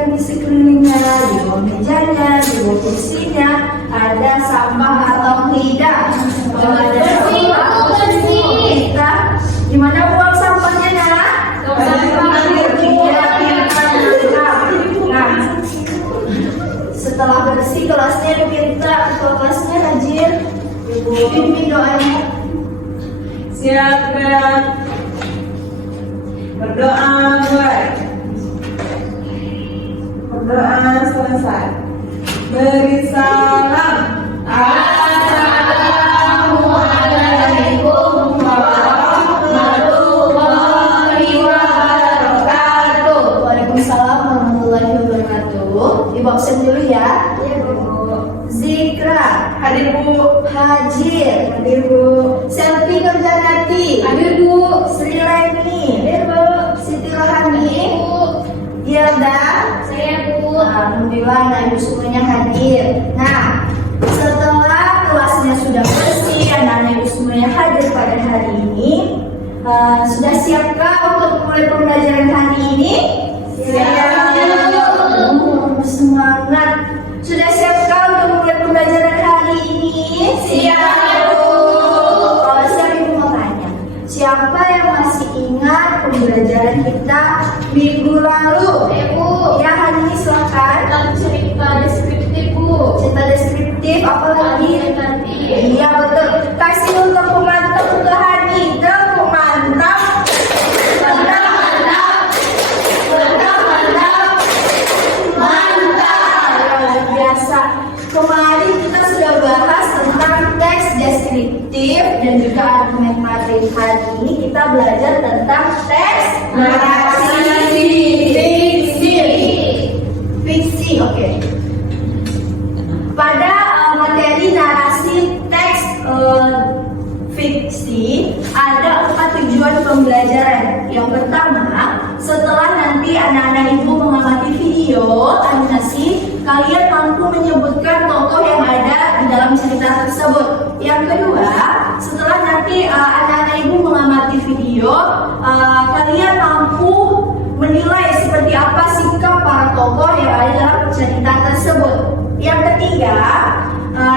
perhatikan di sekelilingnya, di bawah mejanya, di bawah kursinya, ada sampah atau tidak? Kalau ada sampah, kita gimana buang sampahnya, nak? Nah, setelah bersih kelasnya, kita ketua kelasnya rajin pimpin doanya. Siap gerak. Berdoa mulai. Berdoa selesai. Beri salam. Assalamualaikum warahmatullahi wabarakatuh. Waalaikumsalam warahmatullahi wabarakatuh. Ibu absen dulu ya. Iya, Bu. Zikra, Hadir, Bu. Hajir, Hadir, Bu. Selfie Nurjanati, Hadir, Bu. Sri Laini, Hadir, Bu. Siti Rohani, Yelda. Saya, Bu. Alhamdulillah, nah ibu semuanya hadir. Nah, setelah kelasnya sudah bersih, anak-anak ibu semuanya hadir pada hari ini. Sudah siapkah untuk mulai pembelajaran hari ini? Siap. Semangat. Sudah siapkah untuk mulai pembelajaran hari ini? Siap. Kalau siap ibu mau tanya, siapa yang masih ingat pembelajaran kita minggu lalu? Bu. Ya, hari ini silakan. Cerita deskriptif, Bu. Cerita deskriptif apa lagi? Iya betul. Kasih untuk pemantap untuk hari. Tepuk mantap. Mantap, mantap. Mantap, mantap. Mantap. Luar biasa. Kemarin kita sudah bahas tentang teks deskriptif dan juga argumen materi. Hari ini kita belajar tentang teks narasi fiksi. Oke. Pada materi narasi teks fiksi ada 4 tujuan pembelajaran. Yang pertama, setelah nanti anak-anak ibu mengamati video animasi, kalian mampu menyebutkan tokoh yang ada di dalam cerita tersebut. Yang kedua, setelah nanti anak-anak ibu mengamati video, kalian mampu menilai seperti apa sikap para tokoh yang ada dalam cerita tersebut. Yang ketiga,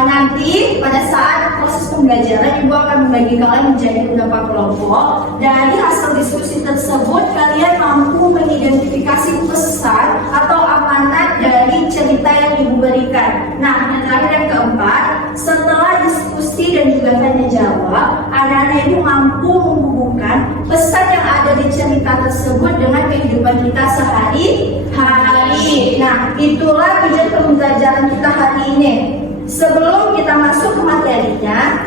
nanti pada saat proses pembelajaran ibu akan membagi kalian menjadi beberapa kelompok. Dari hasil diskusi tersebut kalian mampu mengidentifikasi pesan atau amanat dari cerita yang ibu berikan. Nah, yang terakhir yang keempat, setelah diskusi dan juga tanya jawab, anak-anak ibu mampu menghubungkan pesan yang ada di cerita tersebut dengan kehidupan kita sehari-hari. Nah, itulah tujuan pembelajaran kita hari ini. Sebelum kita masuk ke materinya,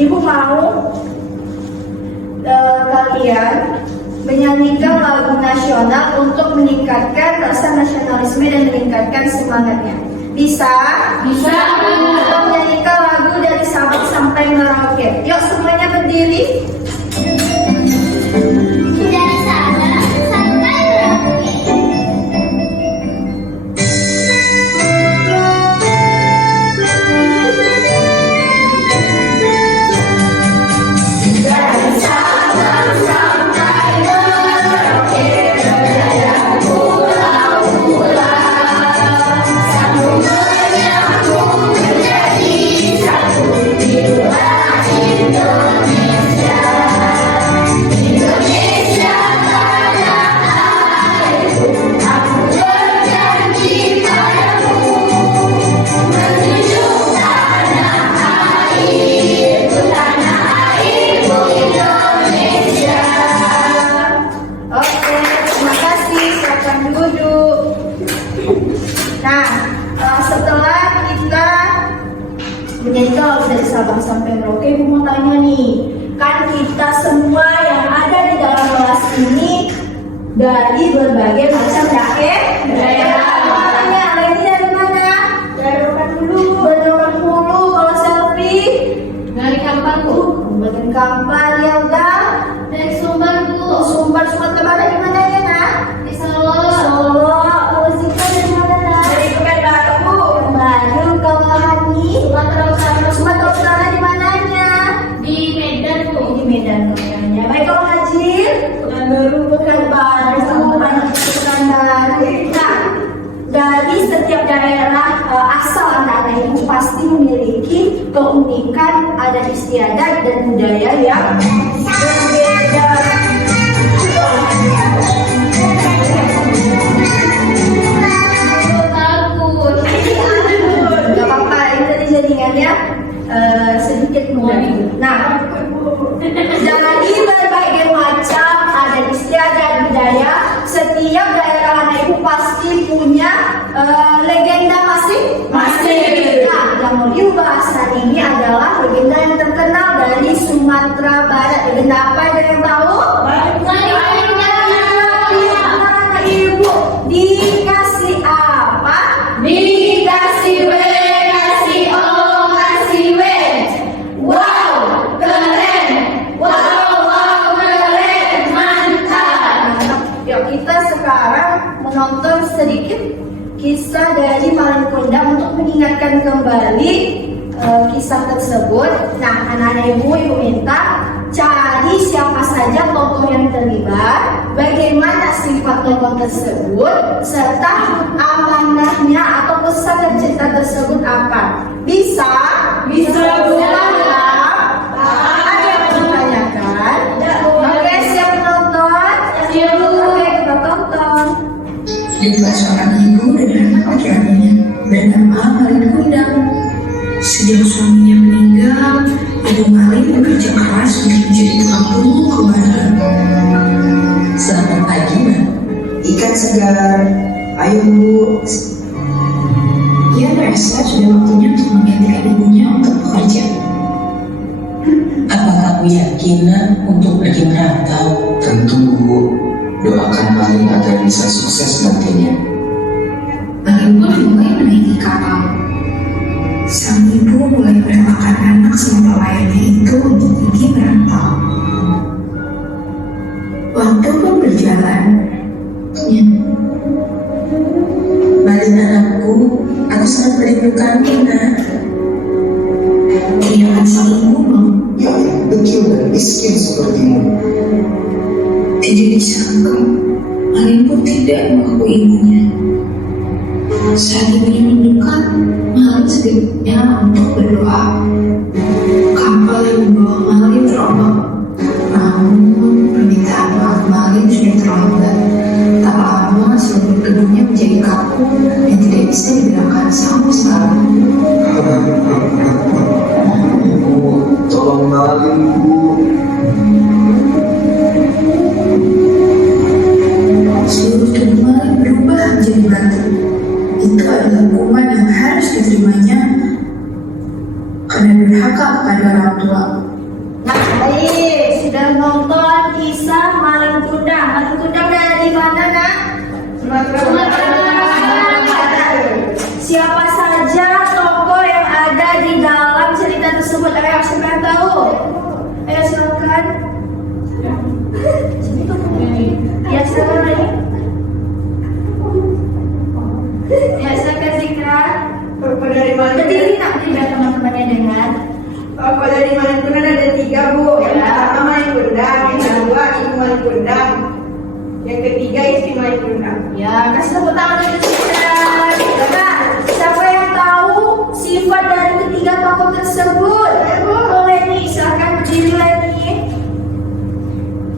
ibu mau kalian menyanyikan lagu nasional untuk meningkatkan rasa nasionalisme dan meningkatkan semangatnya. Bisa? Bisa. Kita menyanyikan lagu dari Sabang sampai Merauke. Yuk semuanya berdiri. Dari Sabang sampai Merauke. Dari Sabang sampai Merauke, berjaya pulau-pulau, sambung menyambung menjadi satu jiwa Indonesia. Indonesia tanah airku, aku berjanji padamu, menuju tanah airku, tanah airku Indonesia. Oke, terima kasih. Silakan duduk. Nah, setelah kita menyanyikan lagu dari Sabang sampai Merauke, ibu mau tanya nih, kan kita semua yang ada di dalam kelas ini dari berbagai macam daerah. Makanya Leni dari mana? Dari Rokan Hulu. Kalau selfie Dari kapan, Bu? Kabupaten Kampar. Yelda Dari Sumbar, Bu. Sumbar Barat di mana ya, nak? Di Solo. Solo. Kalau Zika dari mana, nak? Dari Pekanbaru. Baru. Kalau Hani Sumatera Utara. Sumatera Utara di mananya? Di Medan, Bu. Di Medan namanya. Baik, kalau Hajir Pekanbaru. Pekanbaru. Pekanbaru. Nah, Dari setiap daerah asal anak-anak itu pasti memiliki keunikan adat istiadat dan budaya yang berbeda. Takut. Gak apa-apa, ini tadi jaringannya sedikit mudah. Nah, dari berbagai macam adat istiadat budaya, setiap daerah anak itu pasti punya legenda masing-masing. Nah, yang mau dibahas hari ini adalah legenda yang terkenal dari Sumatera Barat. Legenda apa, ada yang tahu? Mana Ibu? Dikasih apa? Dikasih W, kasih O, kasih W. Wow, keren. Wow, keren. Mantap. Yuk, kita sekarang menonton sedikit kisah dari Malin Kundang untuk mengingatkan kembali kisah tersebut. Nah, anak-anak ibu minta cari siapa saja tokoh yang terlibat, bagaimana sifat tokoh tersebut, serta amanahnya atau pesan dan cerita tersebut apa. Bisa ulang ya? Ada yang menanyakan? Oke, siap menonton? Oke, kita tonton. Itulah seorang ibu dengan anak laki-lakinya bernama Malin Kundang. Sejak suaminya meninggal, ibu Malin bekerja keras untuk menjadi tulang punggung keluarga. Selamat pagi, Mbak. Ikan segar. Ayo, Bu. Ia merasa sudah waktunya untuk menggantikan ibunya untuk bekerja. Apa kamu yakin, Nak, untuk pergi merantau? Tentu, Bu. Doakan Malin agar bisa sukses nantinya. Malin pun mulai menaiki kapal. Sang ibu mulai merelakan anak sama pelayannya itu untuk pergi merantau. Waktu pun berjalan. Ya. Malin anakku, aku sangat merindukanmu, Nak. Ia sang ibu Ya, yang kecil dan miskin sepertimu. tidak disangka, Malin pun tidak mengakui ibunya. Saat ibunya mendekat, Malin segenapnya untuk berdoa. Kapal yang membawa Malin terombang. Namun, permintaan maaf Malin sudah terlambat. Tak lama, seluruh tubuhnya menjadi kaku dan tidak bisa digerakkan sama sekali. Ibu, tolong Malin, Bu. Seluruh tubuh Malin berubah menjadi batu. Itu adalah hukuman yang harus diterimanya karena durhaka kepada orang tua. Nah, baik, sudah nonton kisah Malin Kundang. Malin Kundang dari mana, Nak? Sumatera Barat. Siapa saja tokoh yang ada di dalam cerita tersebut? Ayo, siapa yang tahu? Ayo, silakan. Ya, silakan lagi. Ya, silakan Zikra. Tokoh dari Malin Berdiri, Nak, biar teman-temannya dengar. Tokoh dari Malin Kundang ada 3, Bu. Yang pertama Malin Kundang, yang kedua Ibu Malin Kundang, yang ketiga istri Malin Kundang. Ya, kasih tepuk tangan untuk Zikra. Nah, siapa yang tahu sifat dari ketiga tokoh tersebut? Boleh nih, silakan berdiri lagi.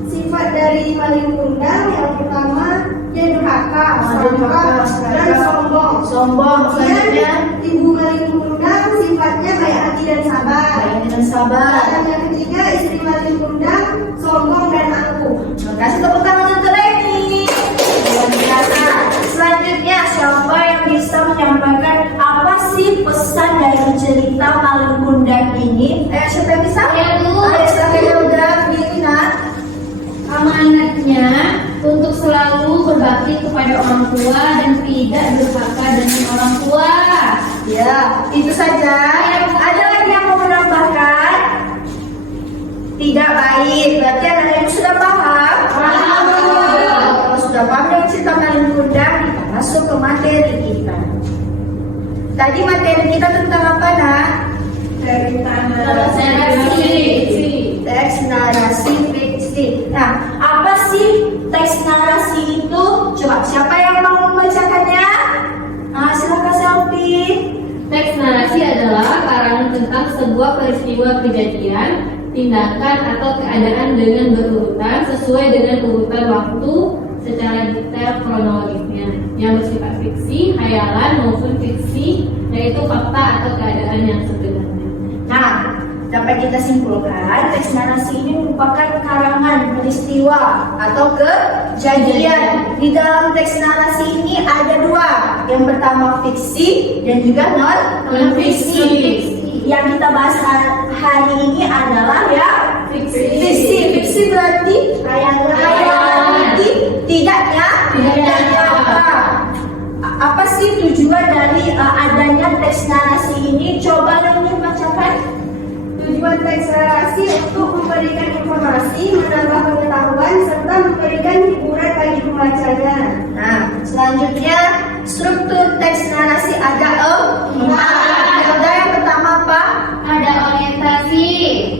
Sifat dari Malin Kundang yang pertama dia durhaka, serakah, dan sombong. Sombong, selanjutnya Ibu Malin Kundang sifatnya baik hati dan sabar. baik dan sabar. Dan yang ketiga istri Malin Kundang sombong dan angkuh. Kasih tepuk tangan untuk Leni. Luar biasa. Selanjutnya, siapa yang bisa menyampaikan apa sih pesan dari cerita Malin Kundang ini? Ayo, siapa yang bisa? Ya, Bu. Ayo, silakan yang udah berdiri, Nak. Amanatnya untuk selalu berbakti kepada orang tua dan tidak durhaka dengan orang tua. Ya, itu saja. Ada lagi yang mau menambahkan? Tidak baik. Berarti anak ibu sudah paham? Paham. Kalau sudah paham dengan cerita Malin Kundang, kita masuk ke materi kita. Tadi materi kita tentang apa, Nak? Teks narasi fiksi. Nah, apa sih teks narasi itu? Coba siapa yang mau membacakannya? peristiwa kejadian, tindakan atau keadaan dengan berurutan sesuai dengan urutan waktu secara detail kronologisnya yang bersifat fiksi, khayalan maupun fiksi, yaitu fakta atau keadaan yang sebenarnya. Nah, dapat kita simpulkan teks narasi ini merupakan karangan peristiwa atau kejadian. Di dalam teks narasi ini ada dua. Yang pertama fiksi dan juga non fiksi. Yang kita bahas hari ini adalah ya fiksi. Fiksi berarti khayalan. Tidaknya apa sih tujuan dari adanya teks narasi ini? Coba ini bacakan. Tujuan teks narasi untuk memberikan informasi, menambah pengetahuan, serta memberikan hiburan bagi pembacanya. Nah, selanjutnya struktur teks narasi ada empat. Yang pertama apa? Ada orientasi,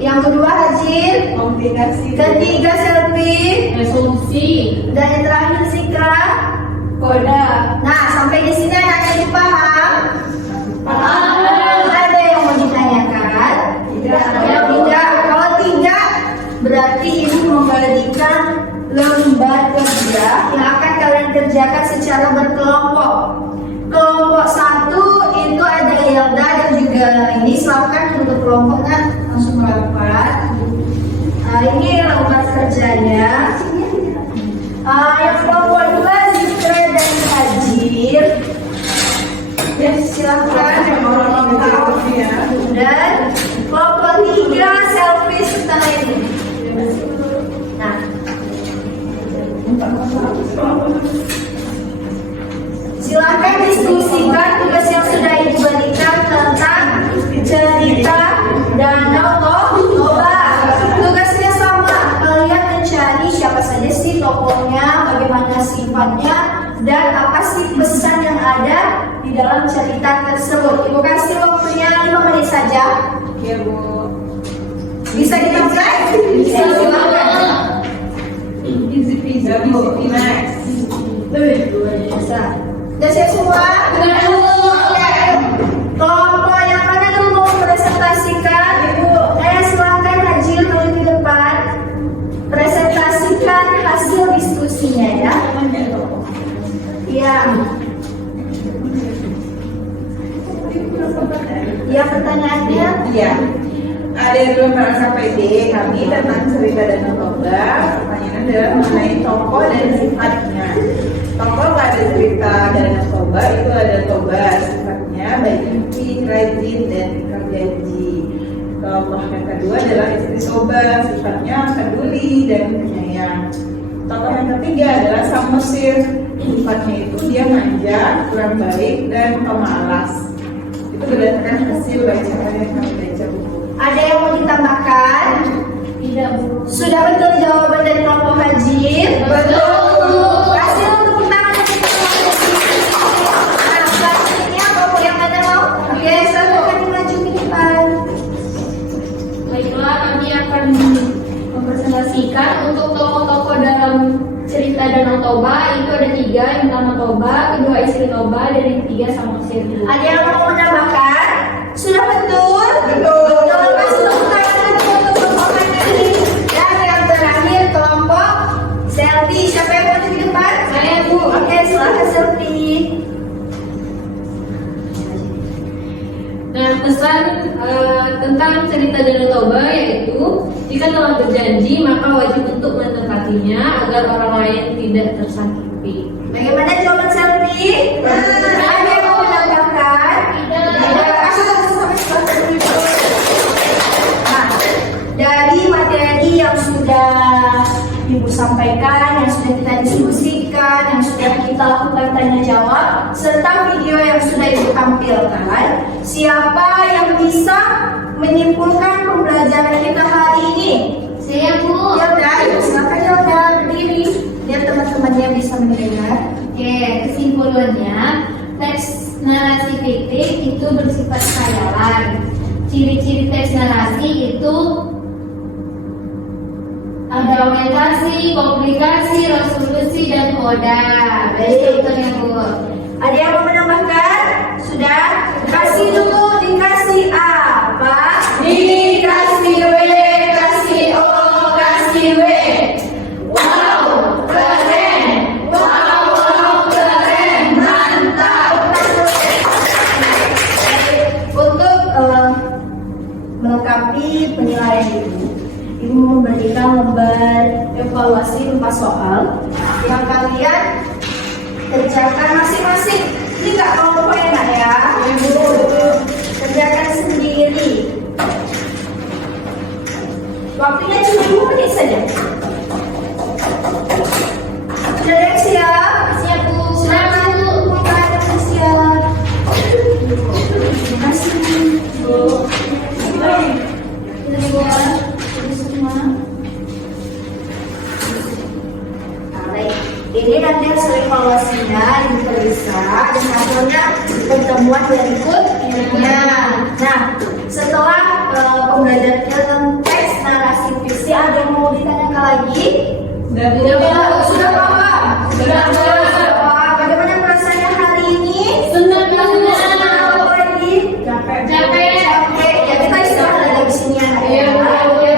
Yang kedua Hajir. Komplikasi. Ketiga Selfie. resolusi, Dan yang terakhir Zikra. Koda. Nah, sampai di sini anaknya paham? Ada yang mau ditanyakan? Tidak. Tidak. Kalau tidak, berarti ini memberikan lembar kerja yang akan kalian kerjakan secara berkelompok. Kelompok satu itu ada Yelda dan juga ini silakan untuk kelompoknya langsung merapat. Ini lembar kerjanya. Yang kelompok dua Zikra dan Hajir. Ya silakan yang mau tahu ya. Dan kelompok tiga Selfie setelah ini. Nah, silakan diskusikan tugas yang sudah ibu berikan tentang cerita Danau Toba. Tugasnya sama, kalian mencari siapa saja sih tokohnya, bagaimana sifatnya, dan apa sih pesan yang ada di dalam cerita tersebut. Ibu kasih waktunya 5 menit saja. Ya Bu. Bisa kita mulai? Bisa. Silakan. Easy peasy Bu. Next. Luar biasa. Sudah siap semua? Oke. Kelompok yang mana dulu mau presentasikan? Ibu, silakan Hajir maju ke depan. Presentasikan hasil diskusinya ya. Iya. Ya pertanyaannya? Iya. Ada yang belum merasa pede kami tentang cerita Danau Toba. Pertanyaan adalah mengenai tokoh dan sifatnya. Tokoh pada cerita Danau Toba itu ada Toba, sifatnya baik mimpi, rajin, dan ikrar janji. Tokoh yang kedua adalah istri Toba, sifatnya peduli dan penyayang. Tokoh yang ketiga adalah Sang Mesir, sifatnya itu dia manja, kurang baik, dan pemalas. Itu berdasarkan hasil bacaan yang kami baca buku. Ada yang mau ditambahkan? tidak Bu. Sudah betul jawaban dari kelompok Hajir? Betul. Kasih untuk tangan dari kelompok Hajir. Nah, selanjutnya kelompok yang mana mau? Oke, silakan maju ke depan. Baiklah, kami akan mempresentasikan untuk tokoh-tokoh dalam cerita Danau Toba. Itu ada 3, yang pertama Toba, kedua istri Toba, dan yang ketiga Sang Mesir. Ada yang mau menambahkan? Sudah betul? Betul. Kasih tepuk tangan untuk kelompok ini. Dan yang terakhir kelompok Selfie. Siapa yang mau di depan? Saya Bu. Oke, silakan Selfie. Nah, pesan tentang cerita Danau Toba yaitu jika telah berjanji maka wajib untuk menepatinya agar orang lain tidak tersakiti. Bagaimana jawaban Selfie? Ada yang mau menambahkan? Tidak. Kasih tepuk tangan. Nah, dari materi yang sudah Ibu sampaikan, yang sudah kita diskusikan, yang sudah kita lakukan tanya jawab, serta video yang sudah Ibu tampilkan, siapa yang bisa menyimpulkan pembelajaran kita hari ini? Saya Bu. Yaudah, silakan Yaudah berdiri biar teman-temannya bisa mendengar. Oke, kesimpulannya teks narasi fiktif itu bersifat khayalan. Ciri-ciri teks narasi itu ada orientasi, komplikasi, resolusi, dan koda. Baik. Contohnya Bu. Ada yang mau menambahkan? Sudah? Kasih dulu, dikasih apa? Dikasih penilaian Ibu memberikan lembar evaluasi berupa soal yang kalian kerjakan masing-masing. Ini nggak kelompok ya nak ya? Ibu kerjakan sendiri. Waktunya cuma 2 menit saja. Sudah ada yang siap? Siap Bu. Silakan Bu, bukan yang siap. Terima kasih Bu. Sudah semua. Baik, ini nanti hasil evaluasinya Ibu periksa dan hasilnya pertemuan berikutnya. Nah, setelah pembelajaran tentang teks narasi fiksi, ada yang mau ditanyakan lagi? Sudah paham? Sudah paham. Bagaimana perasaannya hari ini? Senang banget. Apa lagi? Capek. Oke, ya kita istirahat lagi di sini ya. Iya, iya.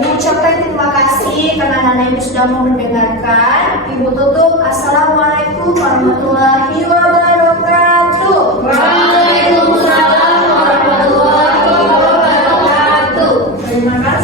Ibu ucapkan terima kasih karena anak Ibu sudah mau mendengarkan. Ibu tutup. Assalamualaikum warahmatullahi wabarakatuh. Waalaikumsalam warahmatullahi wabarakatuh. Terima kasih.